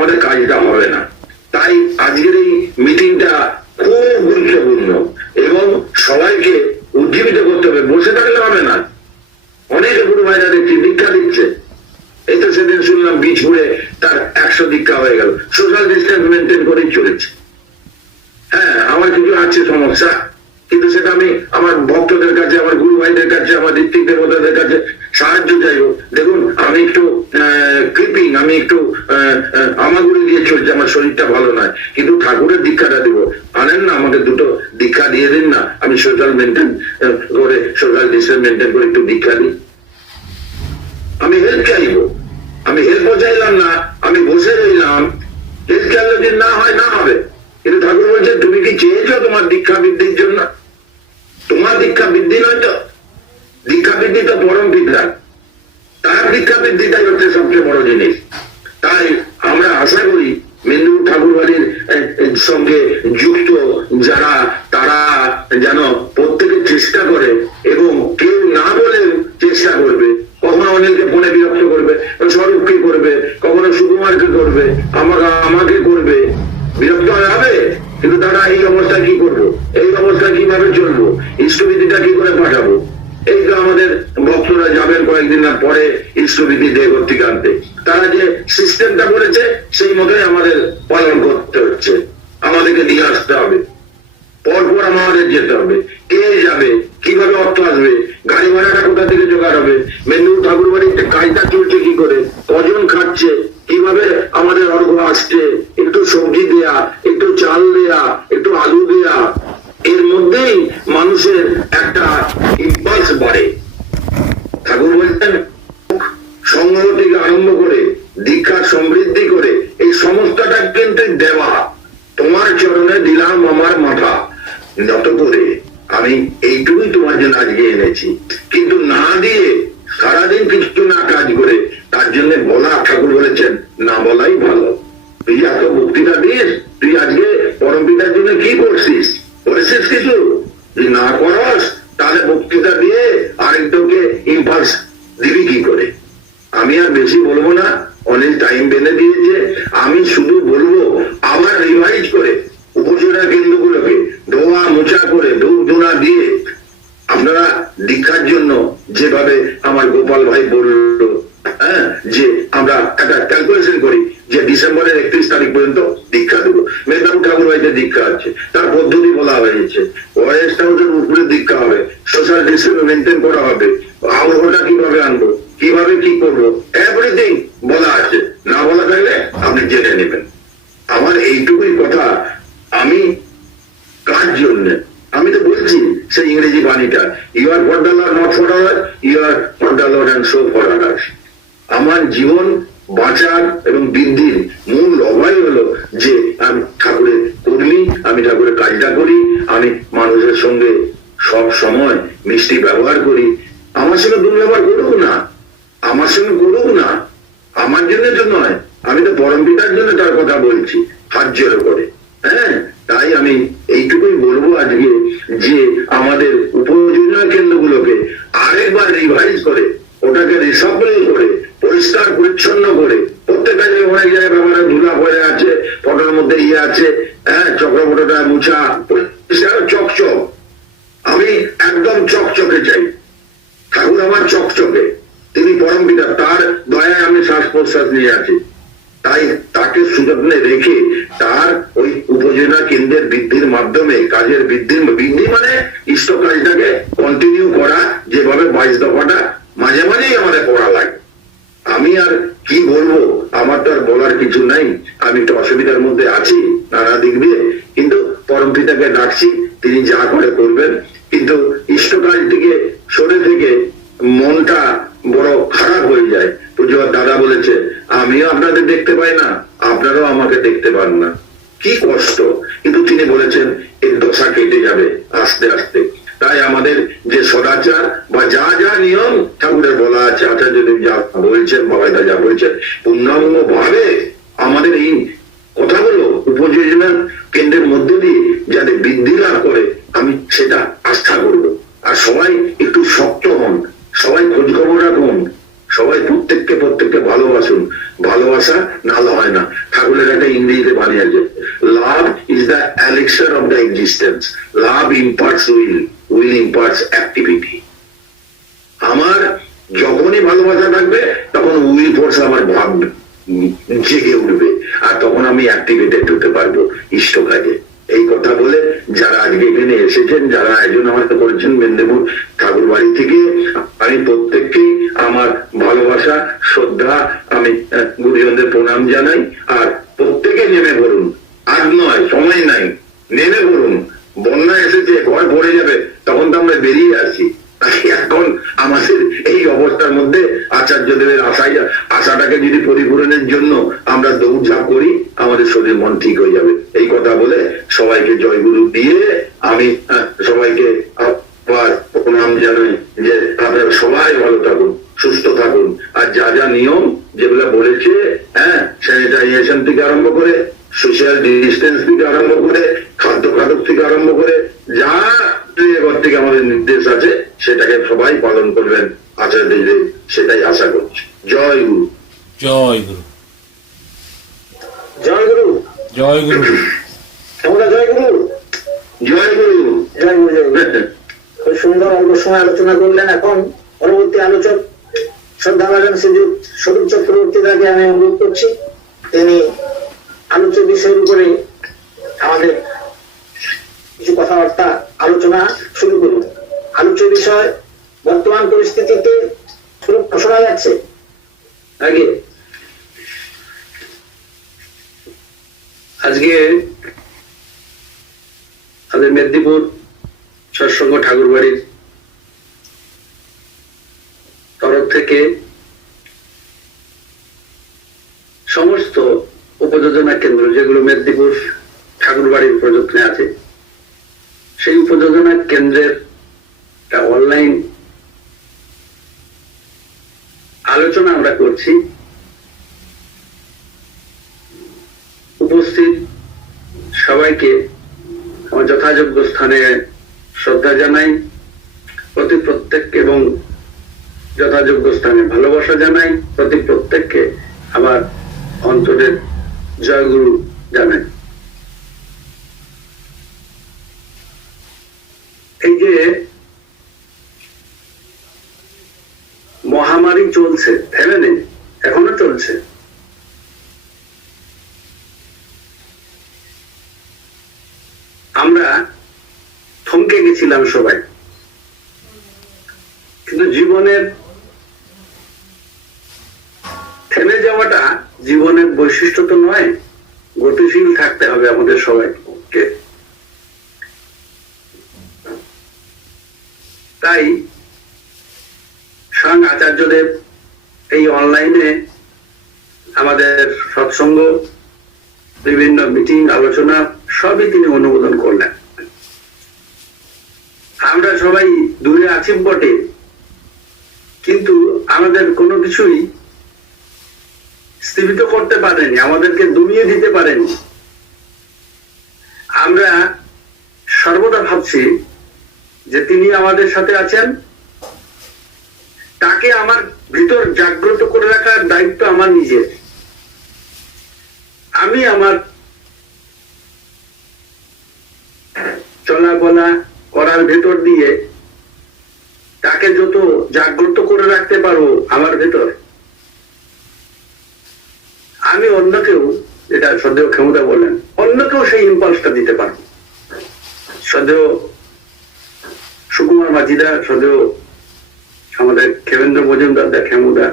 আমাদের কাজটা হবে না। তাই আজকের এই মিটিংটা খুব গুরুত্বপূর্ণ এবং সবাইকে উজ্জীবিত করতে হবে, বসে থাকলে হবে না। অনেকে গুরু ভাইরা দেখছি দীক্ষা দিচ্ছে, এই তো সেদিন শুনলাম বীজপুরে তার 100 দীক্ষা হয়ে গেল, সোশ্যাল ডিস্টেন্স মেনটেন করেই চলেছে। হ্যাঁ, আমার কিছু আছে সমস্যা, কিন্তু সেটা আমি আমার ভক্তদের কাছে, আমার গুরু ভাইদের কাছে, আমার ঋত্বিক দেবতাদের কাছে সাহায্য চাইবো। দেখুন, আমি একটু কৃপিং, আমি একটু আমাগুড়ি দিয়ে চলছে, আমার শরীরটা ভালো নয়, কিন্তু ঠাকুরের দীক্ষাটা দিব। আনেন না, আমাকে দুটো দীক্ষা দিয়ে দিন না, আমি সোশ্যাল মেনটেন করে, সোশ্যাল ডিস্টেন্স মেনটেন করে একটু দীক্ষা দিই। আমি হেল্প চাইবো, আমি হেল্পও চাইলাম না, আমি বসে রইলাম। হেল্প চাইলে যদি না হয় না হবে, কিন্তু ঠাকুর বলছে তুমি কি চেয়েছো তোমার দীক্ষা বৃদ্ধির জন্য? তোমার দীক্ষা বৃদ্ধি নয় তো, দীক্ষা বৃদ্ধি তো পরম পিতা, তার দীক্ষা বৃদ্ধিটাই হচ্ছে সবচেয়ে বড় জিনিস। তাই আমরা আশা করি মেদিনীপুর ঠাকুর বাড়ির সঙ্গে যুক্ত যারা, তারা যেন প্রত্যেকে চেষ্টা করে এবং কেউ না বলে চেষ্টা করবে। কখনো অনিলকে ফোনে বিরক্ত করবে, স্বরূপকে করবে, কখনো সুকুমারকে করবে, আমাকে করবে, বিরক্ত হবে। কিন্তু তারা এই অবস্থা কি করবো, এই অবস্থা কিভাবে চলবো, ইষ্টবিধিটা কি করে পাঠাবো? এই তো আমাদের ভক্তরা যাবেন কয়েকদিন পরে ইষ্টবিধি দেহগতিক আনতে, তারা যে সিস্টেমটা বলেছে সেই মতোই আমাদের পালন করতে হচ্ছে। আমাদেরকে নিয়ে আসতে হবে, পরপর আমাদের যেতে হবে। কে যাবে, কিভাবে অর্থ আসবে, গাড়ি ভাড়াটা কোথা থেকে জোগাড় হবে, মেদিনীপুর ঠাকুর বাড়িতে কাজটা চলছে কি করে, কজন খাচ্ছে, কিভাবে আমাদের অর্ঘ আসছে, একটু সবজি দেয়া, একটু চাল দেয়া, একটু আলু দেয়া, এর মধ্যেই মানুষের একটা ইম্পালস বাড়ে। ঠাকুর বলছেন সংগ্রহ থেকে আরম্ভ করে দীক্ষা সমৃদ্ধি করে এই সমস্তটা কিন্তু দেওয়া। তোমার চরণে দিলাম আমার মাথা নত করে, আমি এইটুকুই তোমার জন্য আজকে এনেছি। কিন্তু না দিয়ে সারাদিন কিছু না কাজ করে, তার জন্য বলা, ঠাকুর বলেছেন না বলাই ভালো। তুই এত বক্তৃতা দিস, তুই আজকে পরম পিতার জন্য কি করছিস, করেছিস কিছু? তুই না করস, তাহলে বক্তৃতা দিয়ে আরেকজনকে ইম্পালস দিবি কি করে? আমি আর বেশি বলবো না, অনেক টাইম বেঁধে দিয়েছে। আমি শুধু বলবো আবার রিভাইজ করে উপজেলা কেন্দ্রগুলোকে ধোয়া মোছা করে ধূপ ধুনা দিয়ে আপনারা দীক্ষার জন্য যেভাবে আমার গোপাল ভাই বলল, হ্যাঁ, যে আমরা একটা ক্যালকুলেশন করি যে ডিসেম্বরের 31 তারিখ পর্যন্ত দীক্ষা দেবো। মেদিনীপুর ঠাকুর বাড়িতে দীক্ষা আছে, তার পদ্ধতি বলা হয়েছে, ফরেস্ট হাউসের উপরে দীক্ষা হবে, সোশ্যাল ডিস্টেন্স মেনটেন করা হবে, আবহাওয়াটা কিভাবে আনবো, কিভাবে কি করবো, এভরিথিং বলা আছে। না বলা থাকলে আপনি জেনে নেবেন। আমার এইটুকুই কথা। আমি কার জন্য, আমি তো বলছি সেই ইংরেজি বাণীটা, you are for the Lord, not for other, you are for the Lord and so for others. আমার জীবন বাঁচার এবং বৃদ্ধির মূল অভয় হলো যে আমি ঠাকুরের কর্মী, আমি ঠাকুরের কাজটা করি, আমি মানুষের সঙ্গে সব সময় মিষ্টি ব্যবহার করি। আমার সঙ্গে দুর্ব্যবহার করুক না, আমার সঙ্গে করুক না, আমার জন্য তো নয়, আমি তো পরম পিতার জন্য তার কথা বলছি হাত জোর করে। হ্যাঁ, তাই আমি এইটুকুই বলবো আজকে যে আমাদের উপজেলা কেন্দ্রগুলোকে আরেকবার রিভাইজ করে, ওটাকে রিসাপ্লাই করে, পরিষ্কার পরিচ্ছন্ন করে, প্রত্যেকটা জায়গায় অনেক জায়গায় ব্যবহার ধুলা পড়ে আছে, ফটোর মধ্যে ইয়ে আছে, হ্যাঁ, চক্রপটোটা মুছা পরিষ্কার চকচক। আমি একদম চকচকে চাই, ঠাকুর আমার চকচকে, তিনি পরম পিতা, তার দয়ায় আমি শ্বাস প্রশ্বাস নিয়ে আছি। তাই তাকে সুযত্নে রেখে তার ওই উপজেলা কেন্দ্রের বৃদ্ধির মাধ্যমে কাজের বৃদ্ধি মানে ইষ্ট কাজটাকে কন্টিনিউ করা, যেভাবে 22 দফাটা মাঝে মাঝেই আমাদের পড়া লাগে। আমি আর কি বলবো, আমার তো আর বলার কিছু নাই। আমি একটু অসুবিধার মধ্যে আছি নানা দিক দিয়ে, কিন্তু পরম পিতাকে ডাকছি, তিনি যা করে করবেন। কিন্তু ইষ্ট কাজ থেকে সরে থেকে মনটা বড় খারাপ হয়ে যায়। পুজোর দাদা বলেছে আমিও আপনাদের দেখতে পাই না, আপনারাও আমাকে দেখতে পান না, কি কষ্ট। কিন্তু তিনি বলেছেন এর দশা কেটে যাবে আস্তে আস্তে। তাই আমাদের যে সদাচার বা যা যা নিয়ম ঠাকুরের বলা আছে, আচার্যদেব যা বলছেন, বাবাইদা যা বলছেন, পূর্ণাঙ্গ ভাবে আমাদের এই কথাগুলো উপজেলা কেন্দ্রের মধ্যে দিয়ে যাতে বৃদ্ধি লাভ করে, আমি সেটা আস্থা করব। আর সবাই একটু শক্ত হন, সবাই খোঁজ খবর রাখুন, সবাই প্রত্যেককে ভালোবাসুন। ভালোবাসা নাহলে হয় হয় না। ঠাকুরের একটা ইংরেজিতে বাণী আছে, love is the elixir of the existence, love imparts will, will imparts activity. আমার যখনই ভালোবাসা থাকবে তখন উইল ফোর্স আমার ভাব জেগে উঠবে, আর তখন আমি অ্যাক্টিভেটেড হতে পারবো ইষ্ট কাজে। এই কথা বলে যারা আজকে এখানে এসেছেন, যারা আয়োজন আমাকে করেছেন মেদিনীপুর ঠাকুর বাড়ি থেকে, আমি প্রত্যেককেই আমার ভালোবাসা শ্রদ্ধা, আমি গুরুজনদের প্রণাম জানাই। আর প্রত্যেকে নেমে পড়ুন, আজ নয়, সময় নাই, নেমে পড়ুন। বন্যা এসেছে, ঘর ভরে যাবে, তখন তো আমরা বেরিয়ে আসি। এখন আমাদের এই অবস্থার মধ্যে আচার্যদেবের আশাটাকে যদি পরিপূরণের জন্য আমরা দৌড়ঝাঁপ করি, আমাদের শরীর মন ঠিক হয়ে যাবে। এই কথা বলে সবাইকে জয়গুরু দিয়ে আমি সবাইকে আবার প্রণাম জানাই যে আপনারা সবাই ভালো থাকুন, সুস্থ থাকুন। আর যা যা নিয়ম যেগুলো বলেছে, স্যানিটাইজেশন থেকে আরম্ভ করে, সোশ্যাল ডিস্টেন্স থেকে আরম্ভ করে, খাদ্য খাদক থেকে আরম্ভ করে, যা থেকে আমাদের নির্দেশ আছে সেটাকে সবাই পালন করবেন আচার্যদের, সেটাই আশা করছি। জয় গুরু, জয় গুরু, জয় গুরু, জয় গুরু, জয় গুরু, জয় গুরু, জয় গুরু, জয় গুরু। খুব সুন্দর অল্প সময় আলোচনা করলেন। এখন পরবর্তী আলোচক শ্রদ্ধাভাজন শ্রীযুক্ত স্বরূপ চক্রবর্তীদাকে আমি অনুরোধ করছি, তিনি আলোচ্য বিষয়ের উপরে আমাদের কিছু কথাবার্তা আলোচনা শুরু করুন। আলোচ্য বিষয় বর্তমান পরিস্থিতিতে শোনা যাচ্ছে। আগে আজকে আমাদের মেদিনীপুর সৎসঙ্গ ঠাকুর বাড়ির তরফ থেকে সমস্ত উপযোজনা কেন্দ্র যেগুলো মেদিনীপুর ঠাকুর বাড়ির প্রযত্নে আছে, সেই উপযোজনা কেন্দ্রের অনলাইন আলোচনা আমরা করছি। উপস্থিত সবাইকে আমার যথাযোগ্য স্থানে শ্রদ্ধা জানাই, প্রতি প্রত্যেককে, এবং যথাযোগ্য স্থানে ভালোবাসা জানাই, প্রতি প্রত্যেককে আমার অন্তরের জয়গুরু জানাই। এই যে মহামারী চলছে, থেমে নেই, এখনো চলছে। আমরা থমকে গেছিলাম সবাই, কিন্তু জীবনের থেমে যাওয়াটা জীবনের বৈশিষ্ট্য তো নয়, গতিশীল থাকতে হবে আমাদের সবাইকে। তাই স্বয়ং আচার্যদেব এই অনলাইনে আমাদের সৎসঙ্গ, বিভিন্ন মিটিং, আলোচনা সবই তিনি অনুমোদন করলেন। আমরা সবাই দূরে আছি বটে, কিন্তু আমাদের কোনো কিছুই স্থিমিত করতে পারেনি, আমাদেরকে দমিয়ে দিতে পারেনি। আমরা সর্বদা ভাবছি যে তিনি আমাদের সাথে আছেন, তাকে আমার ভিতর জাগ্রত করে রাখার দায়িত্ব আমার নিজের। আমি আমার চলাফেরা করার ভেতর দিয়ে তাকে যত জাগ্রত করে রাখতে পারবো আমার ভেতর, আমি অন্যকেও, যেটা শ্রদ্ধেয় ক্ষমতা বললেন, অন্যকেও সেই ইম্পালসটা দিতে পারবো। শ্রদ্ধেয় সুকুমার মাঝিদা, শ্রদ্ধেয় আমাদের ক্ষেমেন্দ্র মজুমদার দা ক্ষেমুদা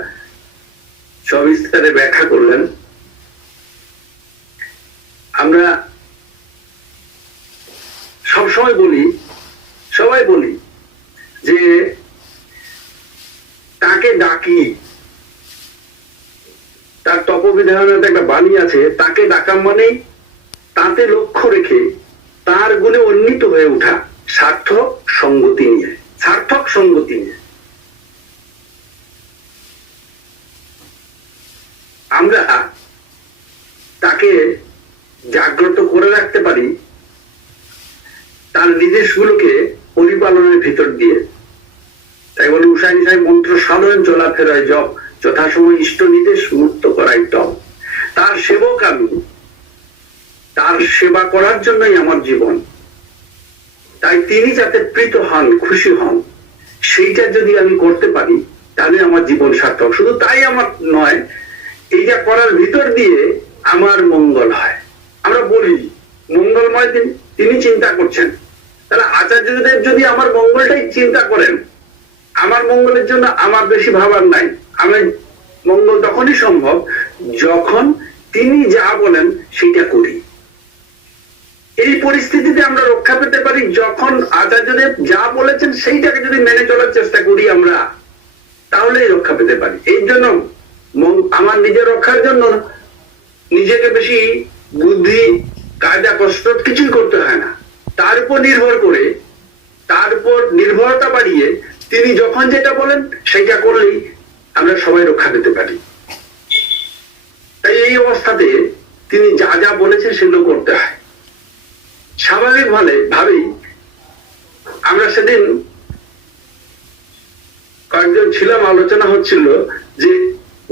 সবিস্তারে ব্যাখ্যা করলেন। আমরা সবসময় বলি, সবাই বলি যে তাকে ডাকি, তার তপবিধানের একটা বাণী আছে, তাকে ডাকা মানেই তাতে লক্ষ্য রেখে তার গুণে উন্নীত হয়ে ওঠা, সার্থক সঙ্গতি নিয়ে, সার্থক সঙ্গতি নিয়ে। আমরা তাকে জাগ্রত করে রাখতে পারি তার নির্দেশগুলোকে পরিপালনের ভিতর দিয়ে। তাই বলে উষা নিশায় মন্ত্র সাধন, চলাফেরায় জপ, যথাসময় ইষ্ট নির্দেশ মুক্ত করাই টপ। তার সেবক আমি, তার সেবা করার জন্যই আমার জীবন। তাই তিনি যাতে প্রীত হন, খুশি হন, সেইটা যদি আমি করতে পারি তাহলে আমার জীবন সার্থক। শুধু তাই আমার নয়, এইটা করার ভিতর দিয়ে আমার মঙ্গল হয়। আমরা বলি মঙ্গলময় দিন, তিনি চিন্তা করছেন। তাহলে আচার্যদেব যদি আমার মঙ্গলটাই চিন্তা করেন, আমার মঙ্গলের জন্য আমার বেশি ভাবার নাই। আমি মঙ্গল তখনই সম্ভব যখন তিনি যা বলেন সেটা করি। এই পরিস্থিতিতে আমরা রক্ষা পেতে পারি যখন আচার্যদেব যা বলেছেন সেইটাকে যদি মেনে চলার চেষ্টা করি আমরা, তাহলেই রক্ষা পেতে পারি। এই জন্য আমার নিজের রক্ষার জন্য নিজেকে বেশি বুদ্ধি, কায়দা, কসরত কিছুই করতে হয় না। তার উপর নির্ভর করে, তার উপর নির্ভরতা বাড়িয়ে তিনি যখন যেটা বলেন সেটা করলেই আমরা সবাই রক্ষা পেতে পারি। তাই এই অবস্থাতে তিনি যা যা বলেছেন সেগুলো করতে হয়। স্বাভাবিক ভাবেই আমরা সেদিন কয়েকজন ছিলাম, আলোচনা হচ্ছিল যে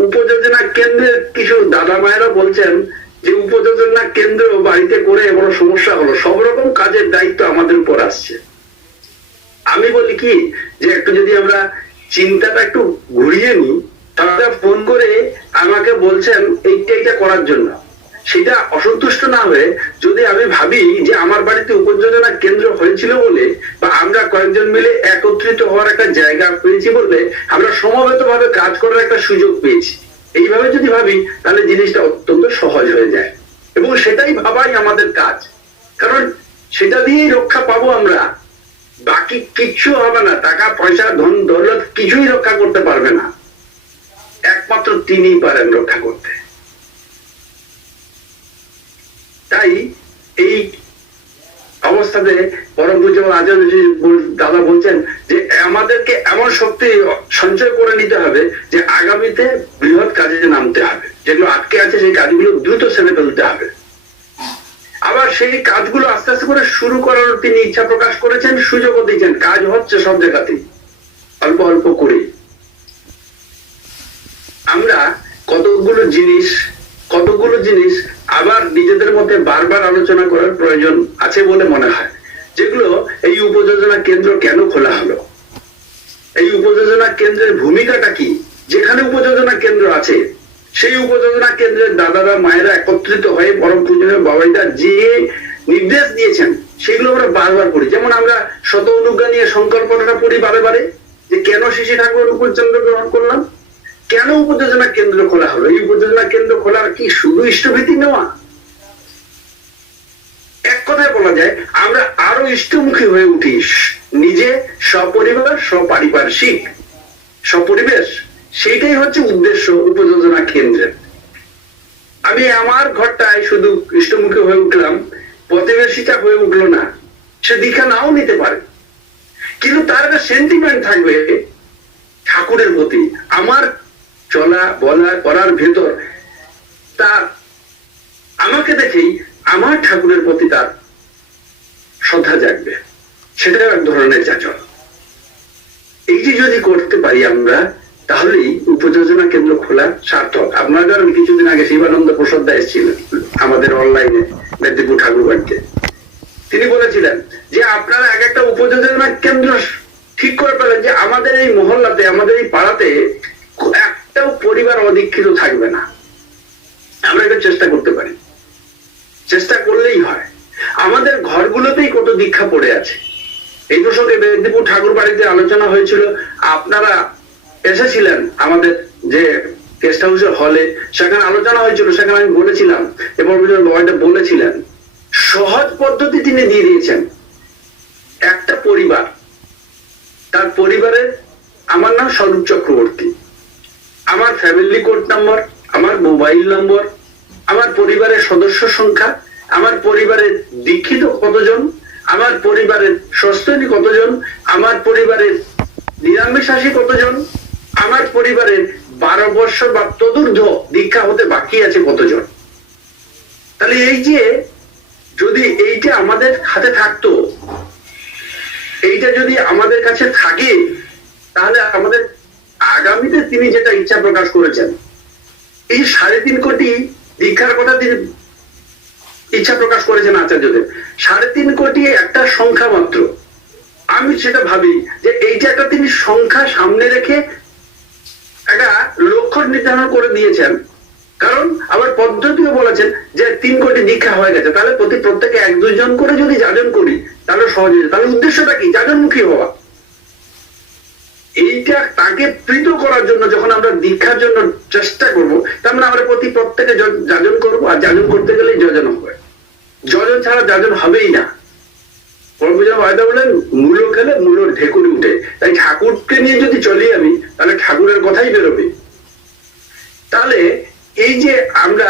উপযোজনা কেন্দ্রের কিছু দাদা মায়েরা বলছেন যে উপযোজনা কেন্দ্র বাড়িতে করে বড় সমস্যা হলো, সব রকম কাজের দায়িত্ব আমাদের উপর আসছে। আমি বলি কি যে একটু যদি আমরা চিন্তাটা একটু ঘুরিয়ে নিই, তারা ফোন করে আমাকে বলছেন এইটা করার জন্য। সেটা অসন্তুষ্ট না হয়ে যদি আমি ভাবি যে আমার বাড়িতে উপযোজনা কেন্দ্র হয়েছিল বলে, বা আমরা কয়েকজন মিলে একত্রিত হওয়ার একটা জায়গা পেয়েছি বলে আমরা সমবেত ভাবে কাজ করার একটা সুযোগ পেয়েছি, এইভাবে যদি ভাবি তাহলে জিনিসটা অত্যন্ত সহজ হয়ে যায়। এবং সেটাই ভাবাই আমাদের কাজ, কারণ সেটা দিয়েই রক্ষা পাবো আমরা। বাকি কিচ্ছু হবে না, টাকা পয়সা, ধন দৌলত কিছুই রক্ষা করতে পারবে না, একমাত্র তিনিই পারেন রক্ষা করতে। তাই এই অবস্থাতে পরম পূজ্য আচার্য দাদা বলছেন যে আমাদেরকে এমন শক্তি সঞ্চয় করে নিতে হবে যে আগামীতে বৃহৎ কাজে নামতে হবে। যেগুলো আটকে আছে সেই কাজগুলো দ্রুত সেরে ফেলতে হবে। আবার সেই কাজগুলো আস্তে আস্তে করে শুরু করার তিনি ইচ্ছা প্রকাশ করেছেন, সুযোগও দিয়েছেন। কাজ হচ্ছে সব জায়গাতেই, অল্প অল্প করে। আমরা কতগুলো জিনিস আবার নিজেদের মধ্যে বারবার আলোচনা করার প্রয়োজন আছে বলে মনে হয়, যেগুলো এই উপযোজনা কেন্দ্র কেন খোলা হলো, এই উপযোজনা কেন্দ্রের ভূমিকাটা কি। যেখানে উপযোজনা কেন্দ্র আছে সেই উপযোজনা কেন্দ্রের দাদারা মায়েরা একত্রিত হয়ে পরম পূজনীয় বাবাইদা যে নির্দেশ দিয়েছেন সেগুলো আমরা বারবার পড়ি। যেমন আমরা শত অনুজ্ঞা নিয়ে সংকল্পটা পড়ি বারে বারে, যে কেন শিশি ঠাকুরের উপর চন্দ্র গ্রহণ করলাম, কেন উপযোজনা কেন্দ্র খোলা হলো। এই উপযোজনা কেন্দ্র খোলার কি শুধু ইষ্টভীতি নেওয়া? এক কথায় বলা যায় আমরা আরো ইষ্টমুখী হয়ে উঠি, নিজে, সপরিবার, সপারিপার্শ্বিক, সপরিবেশ। সেইটাই হচ্ছে উদ্দেশ্য উপযোজনা কেন্দ্রের। আমি আমার ঘরটায় শুধু ইষ্টমুখী হয়ে উঠলাম, প্রতিবেশীটা হয়ে উঠলো না, সে দীক্ষা নাও নিতে পারে, কিন্তু তার একটা সেন্টিমেন্ট থাকবে ঠাকুরের প্রতি। আমার চলা বলা করার ভেতর তার আমাকে দেখেই আমার ঠাকুরের প্রতি তার শ্রদ্ধা জাগবে, সেটাও এক ধরনের যাচন। এই যে যদি করতে পারি আমরা, তাহলেই উপযোজনা কেন্দ্র খোলা সার্থক। আপনারা কিছুদিন আগে শিবানন্দ প্রসাদ দা এসেছিলেন আমাদের অনলাইনে মেদিনীপুর ঠাকুর বাড়িতে। তিনি বলেছিলেন যে আপনারা এক একটা উপযোজনা কেন্দ্র ঠিক করে পেলেন যে আমাদের এই মহল্লাতে, আমাদের এই পাড়াতে একটাও পরিবার অদীক্ষিত থাকবে না। আমরা এটা চেষ্টা করতে পারি, চেষ্টা করলেই হয়। আমাদের ঘরগুলোতেই কত দীক্ষা পড়ে আছে। এই প্রসঙ্গে মেদিনীপুর ঠাকুর বাড়িতে আলোচনা হয়েছিল, আপনারা এসেছিলেন আমাদের যে গেস্ট হাউসের হলে, সেখানে আলোচনা হয়েছিল। সেখানে আমি বলেছিলাম এবং বলেছিলেন সহজ পদ্ধতি তিনি দিয়ে দিয়েছেন। একটা পরিবার, তার পরিবারের, আমার নাম স্বরূপ চক্রবর্তী, আমার ফ্যামিলি কোড নাম্বার, আমার মোবাইল নম্বর, আমার পরিবারের সদস্য সংখ্যা, আমার পরিবারের দীক্ষিত কতজন, আমার পরিবারের সস্তনী কতজন, আমার পরিবারের নিরামিষাশী কতজন, আমার পরিবারের 12 বছর বা তদূর্ধ্ব দীক্ষা হতে বাকি আছে কতজন। তাহলে এই যে যদি এইটা আমাদের হাতে থাকতো, এইটা যদি আমাদের কাছে থাকে, তাহলে আমাদের আগামীতে তিনি যেটা ইচ্ছা প্রকাশ করেছেন, এই 3.5 কোটি দীক্ষার কথা তিনি ইচ্ছা প্রকাশ করেছেন আচার্যদেব। 3.5 কোটি একটা সংখ্যা মাত্র। আমি সেটা ভাবি যে এইটা একটা তিনি সংখ্যা সামনে রেখে একটা লক্ষ্য নির্ধারণ করে দিয়েছেন। কারণ আবার পদ্ধতিও বলেছেন যে 3 কোটি দীক্ষা হয়ে গেছে, তাহলে প্রত্যেকে 1-2 জন করে যদি যাজন করি তাহলে সহজ হয়ে যায়। তাহলে উদ্দেশ্যটা কি? যাজনমুখী হওয়া। এইটা তাকে প্রীত করার জন্য যখন আমরা দীক্ষার জন্য চেষ্টা করবো, তার মানে আমরা প্রত্যেকে যাজন করবো, আর যাজন করতে গেলেই যজন হবে। যজন ছাড়া যাজন হবেই না। বলেন মূল খেলে মূলর ঢেকুরি উঠে। তাই ঠাকুরকে নিয়ে যদি চলি আমি, তাহলে ঠাকুরের কথাই বেরোবে। তাহলে এই যে আমরা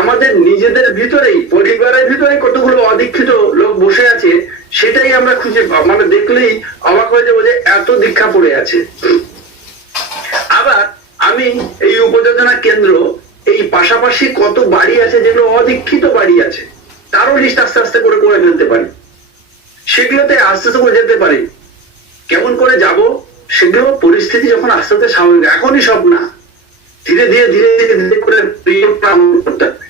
আমাদের নিজেদের ভিতরেই, পরিবারের ভিতরে কতগুলো অদীক্ষিত লোক বসে আছে, সেটাই আমরা খুঁজে মানে দেখলেই অবাক হয়ে যাবো যে এত দীক্ষা পড়ে আছে। আবার আমি এই উপযোজনা কেন্দ্র এই পাশাপাশি কত বাড়ি আছে যেগুলো অদীক্ষিত বাড়ি আছে, তারও লিস্ট আস্তে আস্তে করে ফেলতে পারি। সেগুলোতে আস্তে আস্তে করে যেতে পারি। কেমন করে যাব? সেগুলো পরিস্থিতি যখন আস্তে আস্তে স্বাভাবিক, এখনই সব না, ধীরে ধীরে ধীরে ধীরে করে করতে হবে।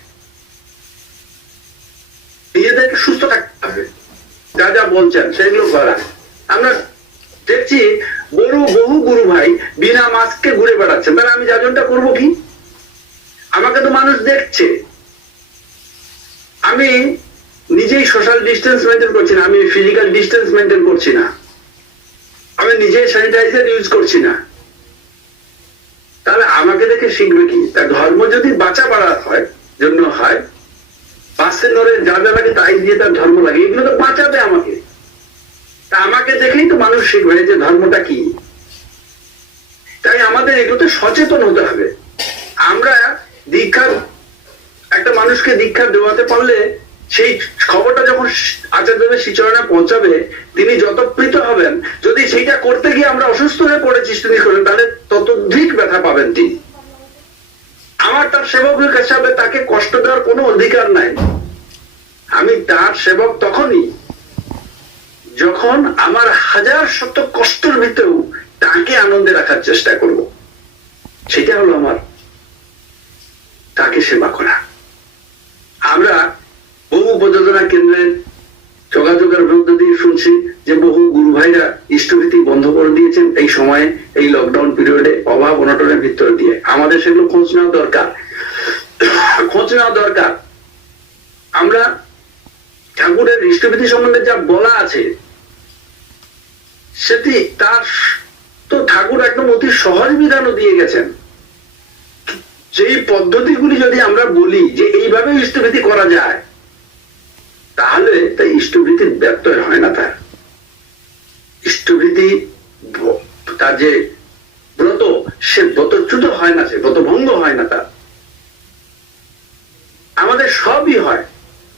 নিজেদেরকে সুস্থ থাকতে হবে, যা যা বলছেন সেগুলো করা। আমরা দেখছি বহু গুরু ভাই বিনা মাস্কে ঘুরে বেড়াচ্ছেন, তাহলে আমি যাজনটা করবো কি? আমাকে তো মানুষ দেখছে। আমি নিজেই সোশ্যাল ডিস্টেন্স মেনটেন করছি না, আমি ফিজিক্যাল ডিস্টেন্স মেনটেন করছি না, আমি নিজেই স্যানিটাইজার ইউজ করছি না, তাহলে আমাকে দেখে শিখবে কি? তার ধর্ম যদি বাঁচা বাড়ার জন্য হয়, পাশে ধরে যা যা লাগে তাই দিয়ে তার ধর্ম লাগে, এগুলো তো বাঁচাবে আমাকে। তা আমাকে দেখেই তো মানুষ শিখবে যে ধর্মটা কি। তাই আমাদের এগুলোতে সচেতন হতে হবে। আমরা দীক্ষার একটা মানুষকে দীক্ষা দেওয়াতে পারলে সেই খবরটা যখন আচার্যদেবের শ্রীচরণে পৌঁছাবে, তিনি যত প্রীত হবেন। যদি সেইটা করতে গিয়ে আমরা অসুস্থ হয়ে পড়েছি তিনি করেন, তাহলে ততোধিক ব্যথা পাবেন তিনি। আমার তার সেবক হিসাবে তাকে কষ্ট দেওয়ার কোনো অধিকার নাই। আমি তার সেবক তখনই যখন আমার হাজার শত কষ্টের ভিতরেও তাকে আনন্দে রাখার চেষ্টা করব। সেটা হলো আমার তাকে সেবা করা। আমরা বহু উপযোজনা কেন্দ্রের যোগাযোগের মধ্য দিয়ে শুনছি যে বহু গুরু ভাইরা ইষ্টভীতি বন্ধ করে দিয়েছেন এই সময়ে, এই লকডাউন পিরিয়ডে, অভাব অনটনের ভিতর দিয়ে। আমাদের সেগুলো খোঁজ নেওয়া দরকার। আমরা ঠাকুরের ইষ্টভীতি সম্বন্ধে যা বলা আছে সেটি তার তো ঠাকুর একদম অতি সহজ বিধানও দিয়ে গেছেন। সেই পদ্ধতিগুলি যদি আমরা বলি যে এইভাবে ইষ্টভীতি করা যায়, তাহলে তাই ইষ্টভীতির ব্যত্যয় হয় না। তার ইষ্টভীতি তার যে ব্রত, সে ব্রতচ্যুত হয় না, সে ব্রতভঙ্গ হয় না। তার আমাদের সবই হয়।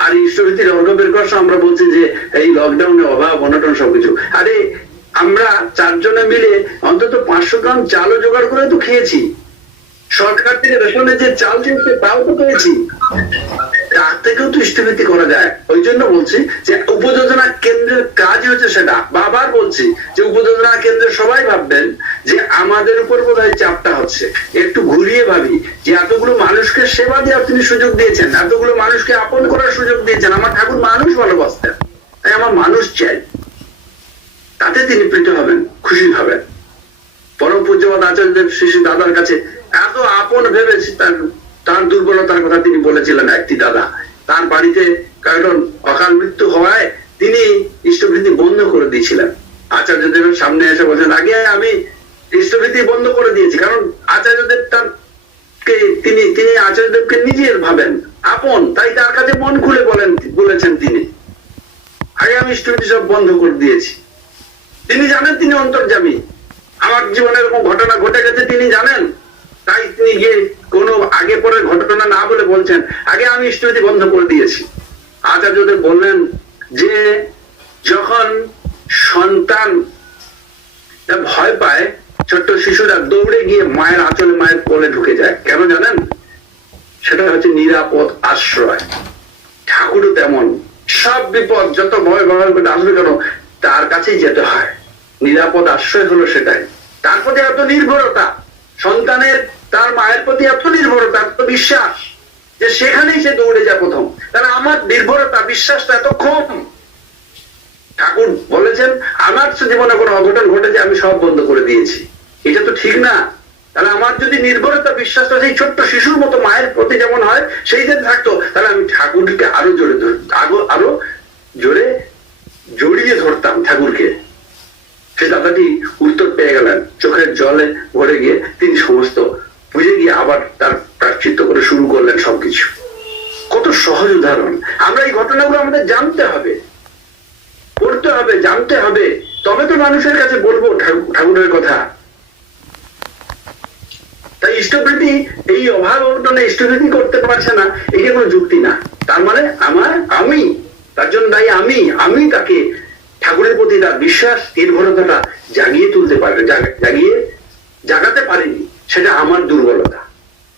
আর ইষ্টভীতির অর্ঘ বের করার সময় আমরা বলছি যে এই লকডাউনে অভাব অনটন সবকিছু। আরে আমরা 4 জনে মিলে অন্তত 500 গ্রাম চালও জোগাড় করে তো খেয়েছি। সরকার থেকে রেশনে যে চাল দিয়েছে তাও তো পেয়েছি। তার থেকেও তো ইষ্টভীতি করা যায়। ওই জন্য বলছি যে উপযোজনা কেন্দ্রের কাজ হচ্ছে সেটা। বারবার বলছি যে উপযোজনা কেন্দ্রে সবাই ভাববেন যে আমাদের উপর বোধহয় চাপটা হচ্ছে। একটু ঘুরিয়ে ভাবি যে এতগুলো মানুষকে সেবা দেওয়ার তিনি সুযোগ দিয়েছেন, এতগুলো মানুষকে আপন করার সুযোগ দিয়েছেন। আমার ঠাকুর মানুষ ভালোবাসতেন, তাই আমার মানুষ চাই। তাতে তিনি প্রীত হবেন, খুশি হবেন। পরম পূজ্যপাদ আচার্যদেব শ্রী দাদার কাছে এত আপন ভেবেছি, তার দুর্বলতার কথা তিনি বলেছিলেন। একটি দাদা, তার বাড়িতে কারণ অকাল মৃত্যু হওয়ায় তিনি ইষ্টভীতি বন্ধ করে দিয়েছিলেন। আচার্যদেবের সামনে এসে বলছেন, আগে আমি ইষ্টভীতি বন্ধ করে দিয়েছি। কারণ আচার্যদেব তিনি আচার্যদেবকে নিজের ভাবেন, আপন, তাই তার কাছে মন খুলে বলেছেন তিনি, আগে আমি ইষ্টভীতি সব বন্ধ করে দিয়েছি। তিনি জানেন তিনি অন্তর্যামী, আমার জীবনে এরকম ঘটনা ঘটে গেছে তিনি জানেন। তাই তিনি গিয়ে কোনো আগে পরে ঘটনা না বলে বলছেন, আগে আমি ইষ্টভীতি বন্ধ করে দিয়েছি। আচার্যদেব বললেন যে যখন সন্তান ভয় পায়, ছোট্ট শিশুরা দৌড়ে গিয়ে মায়ের আঁচলে, মায়ের কোলে ঢুকে যায়। কেন জানেন? সেটা হচ্ছে নিরাপদ আশ্রয়। ঠাকুরও তেমন। সব বিপদ যত ভয় আসবে কেন, তার কাছেই যেতে হয়। নিরাপদ আশ্রয় হলো সেটাই। তার প্রতি এত নির্ভরতা, সন্তানের তার মায়ের প্রতি এত নির্ভরতা, এত বিশ্বাস, যে সেখানেই সে দৌড়ে যায় প্রথম। তাহলে আমার নির্ভরতা বিশ্বাসটা এত কম। ঠাকুর বলেছেন আমার জীবনে কোনো অঘটন ঘটেছে আমি সব বন্ধ করে দিয়েছি, এটা তো ঠিক না। তাহলে আমার যদি নির্ভরতা বিশ্বাসটা সেই ছোট্ট শিশুর মতো মায়ের প্রতি যেমন হয় সেই যদি থাকতো, তাহলে আমি ঠাকুরকে আরো আরো জোরে জড়িয়ে ধরতাম ঠাকুরকে। সে দাদাটি উত্তর পেয়ে গেলেন, চোখের জলে ভরে গিয়ে তিনি সমস্ত বুঝে গিয়ে আবার তার প্রায়শ্চিত্ত করে শুরু করলেন সবকিছু। কত সহজ উদাহরণ। আমরা এই ঘটনাগুলো আমাদের জানতে হবে, পড়তে হবে, জানতে হবে, তবে তো মানুষের কাছে বলবো ঠাকুরের কথা। তাই ইষ্টপ্রীতি, এই অভাব অনটনে ইষ্টপ্রীতি করতে পারছে না, এটা কোনো যুক্তি না। তার মানে আমি তার জন্য দায়ী, আমি তাকে ঠাকুরের প্রতি তার বিশ্বাস নির্ভরতাটা জাগাতে পারিনি, সেটা আমার দুর্বলতা।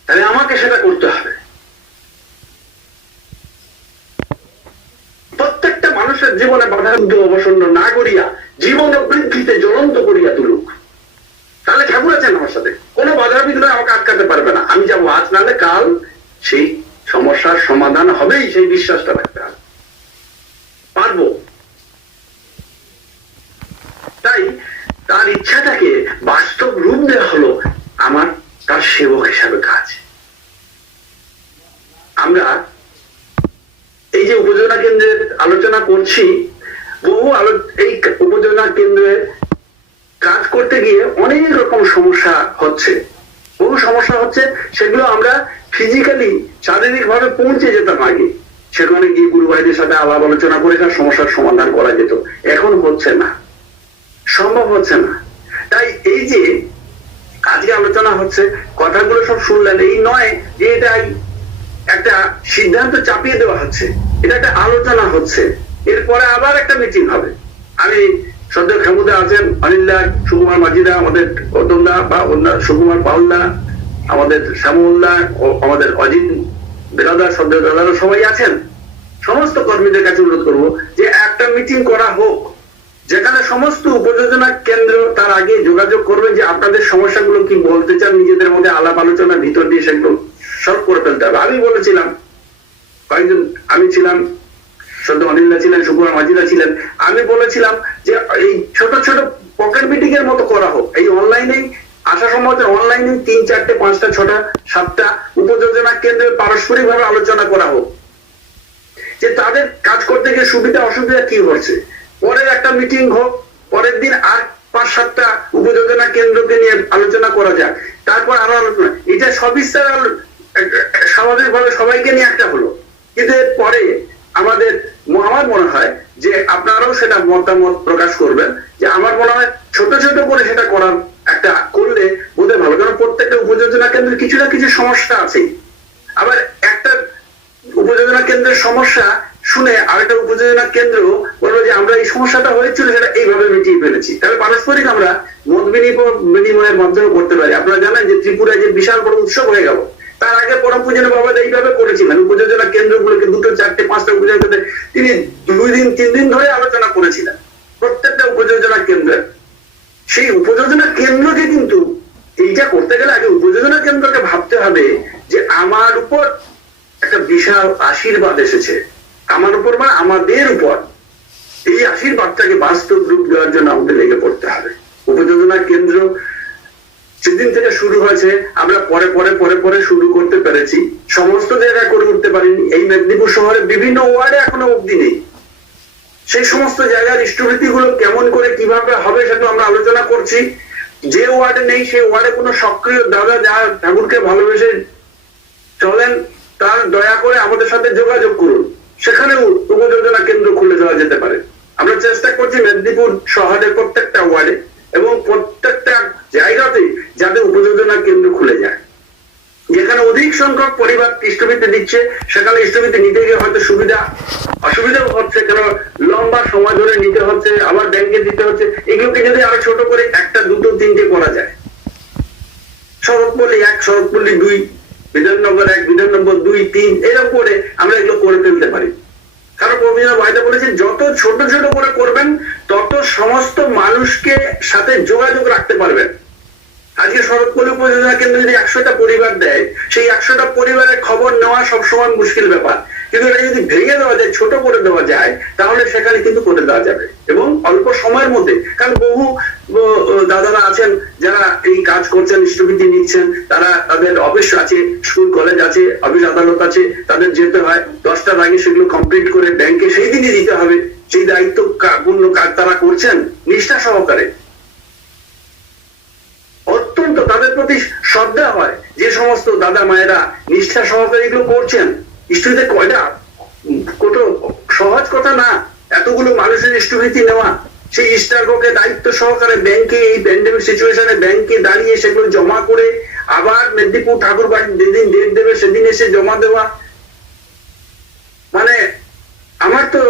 তাহলে আমাকে সেটা করতে হবে। প্রত্যেকটা মানুষের জীবনে বাধা অবসন্ন না করিয়া জীবন বৃদ্ধিতে জ্বলন্ত করিয়া তুলুক। তাহলে ঠাকুর আছেন আমার সাথে, কোনো বাধা বিঘ্ন আমাকে আটকাতে পারবে না। আমি যাবো আজ নাহলে কাল সেই সমস্যার সমাধান হবেই, সেই বিশ্বাসটা রাখতে হবে, পারবো। তাই তার ইচ্ছাটাকে বাস্তব রূপ দেওয়া হলো আমার তার সেবক হিসাবে কাজ। আমরা এই যে উপযোজনা কেন্দ্রের আলোচনা করছি, এই উপযোজনা কেন্দ্রে কাজ করতে গিয়ে অনেক রকম সমস্যা হচ্ছে, বহু সমস্যা হচ্ছে। সেগুলো আমরা ফিজিক্যালি শারীরিক ভাবে পৌঁছে যেতাম আগে, সেখানে গিয়ে গুরু ভাইদের সাথে আলাপ আলোচনা করে তার সমস্যার সমাধান করা যেত। এখন হচ্ছে না, সম্ভব হচ্ছে না। তাই এই যে আজকে আলোচনা হচ্ছে, কথাগুলো সব শুনলেন, এই নয় যে এটাই একটা সিদ্ধান্ত চাপিয়ে দেওয়া হচ্ছে, এটা একটা আলোচনা হচ্ছে। এরপরে আবার একটা মিটিং হবে। আমি শ্রদ্ধেয় খেমুদা আছেন, অনিল্লা, সুকুমার মাজিদা, আমাদের গৌতমদা বা সুকুমার পাউলদা, আমাদের শ্যামুল্লাহ, আমাদের অজিত বেরাদা, শ্রদ্ধেয় দাদারা সবাই আছেন। সমস্ত কর্মীদের কাছে অনুরোধ করবো যে একটা মিটিং করা হোক, যেখানে সমস্ত উপযোজনা কেন্দ্র তার আগে যোগাযোগ করবেন যে আপনাদের সমস্যাগুলো কি বলতে চান, নিজেদের মধ্যে আলাপ আলোচনার ভিতর দিয়ে সেগুলো সলভ করে ফেলতে হবে। আমি বলেছিলাম, কয়েকজন, আমি ছিলাম, সদ্য অনিল্লা ছিলেন, সুকুমার মাজিদা ছিলেন, আমি বলেছিলাম যে এই ছোট ছোট পকেট মিটিং এর মতো করা হোক। এই অনলাইনেই আসা সম্ভব, অনলাইনে 3, 4, 5, 6, 7টা উপযোজনা কেন্দ্রে পারস্পরিক ভাবে আলোচনা করা হোক যে তাদের কাজ করতে গিয়ে সুবিধা অসুবিধা কি হচ্ছে। পরের একটা মিটিং হোক, পরের দিন আর 5, 7টা উপযোজনা কেন্দ্রকে নিয়ে আলোচনা করা যাক, তারপর আরো আলোচনা। এটা সবিস্তার স্বাভাবিক ভাবে সবাইকে নিয়ে একটা হলো। কিন্তু পরে আমার মনে হয় যে আপনারাও সেটা মতামত প্রকাশ করবেন যে আমার মনে হয় ছোট ছোট করে সেটা করার একটা করলে বোধহয় ভালো। কারণ প্রত্যেকটা উপযোজনা কেন্দ্রের কিছু না কিছু সমস্যা আছে। আবার একটা উপযোজনা কেন্দ্রের সমস্যা শুনে আরেকটা উপযোজনা কেন্দ্র বলবো যে আমরা এই সমস্যাটা হয়েছিল সেটা এইভাবে মিটিয়ে ফেলেছি। তাহলে পারস্পরিক আমরা মত বিনিময়ের মাধ্যমে করতে পারি। আপনারা জানেন যে ত্রিপুরায় যে বিশাল বড় উৎসব হয়ে গেল, তার আগে পরম পূজনীয় বাবা এইভাবে করেছিলেন। উপযোজনা কেন্দ্রগুলোকে 2, 4, 5টা উপযোজনা কেন্দ্রে তিনি 2 দিন 3 দিন ধরে আলোচনা করেছিলেন প্রত্যেকটা উপযোজনা কেন্দ্রের। সেই উপযোজনা কেন্দ্রকে কিন্তু এইটা করতে গেলে আগে উপযোজনা কেন্দ্রকে ভাবতে হবে যে আমার উপর একটা বিশাল আশীর্বাদ এসেছে, আমার উপর মানে আমাদের উপর। এই আশীর্বাদটাকে বাস্তব রূপ দেওয়ার জন্য আমাদের লেগে পড়তে হবে। উপযোজনা কেন্দ্র সেদিন থেকে শুরু হয়েছে, আমরা পরে শুরু করতে পেরেছি, সমস্ত জায়গায় করে উঠতে পারিনি। এই মেদিনীপুর শহরে বিভিন্ন ওয়ার্ডে এখনো অব্দি নেই। সেই সমস্ত জায়গার ইষ্টভীতি গুলো কেমন করে কিভাবে হবে সেটা আমরা আলোচনা করছি। যে ওয়ার্ডে নেই সেই ওয়ার্ডে কোনো সক্রিয় দাদা যারা ঠাকুরকে ভালোবেসে চলেন, তার দয়া করে আমাদের সাথে যোগাযোগ করুন, সেখানেও উপযোজনা কেন্দ্র খুলে দেওয়া যেতে পারে। আমরা চেষ্টা করছি মেদিনীপুর শহরের প্রত্যেকটা ওয়ার্ডে এবং প্রত্যেকটা জায়গাতে যাতে উপযোজনা কেন্দ্র খুলে যায়। যেখানে অধিক সংখ্যক পরিবার ইষ্টভীতি দিচ্ছে সেখানে ইষ্টভীতি নিতে গিয়ে হয়তো অসুবিধা হচ্ছে, কেন লম্বা সময় ধরে নিতে হচ্ছে, আবার ব্যাংকে দিতে হচ্ছে। এগুলোকে যদি আরো ছোট করে 1, 2, 3টে করা যায়, শরৎপল্লী 1, শরৎপল্লী 2, বিধাননগর 1, বিধাননগর 2, 3, এরকম করে আমরা এগুলো করে ফেলতে পারি। কারণ প্রবীণা ভাইদা বলেছেন যত ছোট ছোট করে করবেন তত সমস্ত মানুষকে সাথে যোগাযোগ রাখতে পারবেন। আজকে শরৎপল্লী উপযোজনা কেন্দ্র যদি 100টা পরিবার দেয়, সেই 100টা পরিবারের খবর নেওয়া সবসময় মুশকিল ব্যাপার, কিন্তু এটা যদি ভেঙে দেওয়া যায়, ছোট করে দেওয়া যায়, তাহলে সেখানে কিন্তু করে দেওয়া যাবে এবং অল্প সময়ের মধ্যে। কারণ বহু দাদারা আছেন যারা এই কাজ করছেন, ইষ্টভীতি নিচ্ছেন, তারা তাদের অফিস আছে, স্কুল কলেজ আছে, অফিস আদালত আছে, তাদের যেতে হয় 10টার আগে, সেগুলো কমপ্লিট করে ব্যাংকে সেই দিনই দিতে হবে। সেই দায়িত্বপূর্ণ কাজ তারা করছেন নিষ্ঠা সহকারে। অত্যন্ত তাদের প্রতি শ্রদ্ধা হয় যে সমস্ত দাদা মায়েরা নিষ্ঠা সহকারে এগুলো করছেন। ইষ্টভীতি কয়টা কত সহজ কথা না, এতগুলো মানুষের ইষ্টভীতি নেওয়া, সেই ইষ্টার্গকে দায়িত্ব সহকারে ব্যাংকে এই প্যান্ডেমিক সিচুয়েশনে ব্যাংকে দাঁড়িয়ে সেগুলো জমা করে আবার মেদিনীপুর ঠাকুর বাড়ি যেদিন ডেট দেবে সেদিন এসে জমা দেওয়া। মানে আমার তো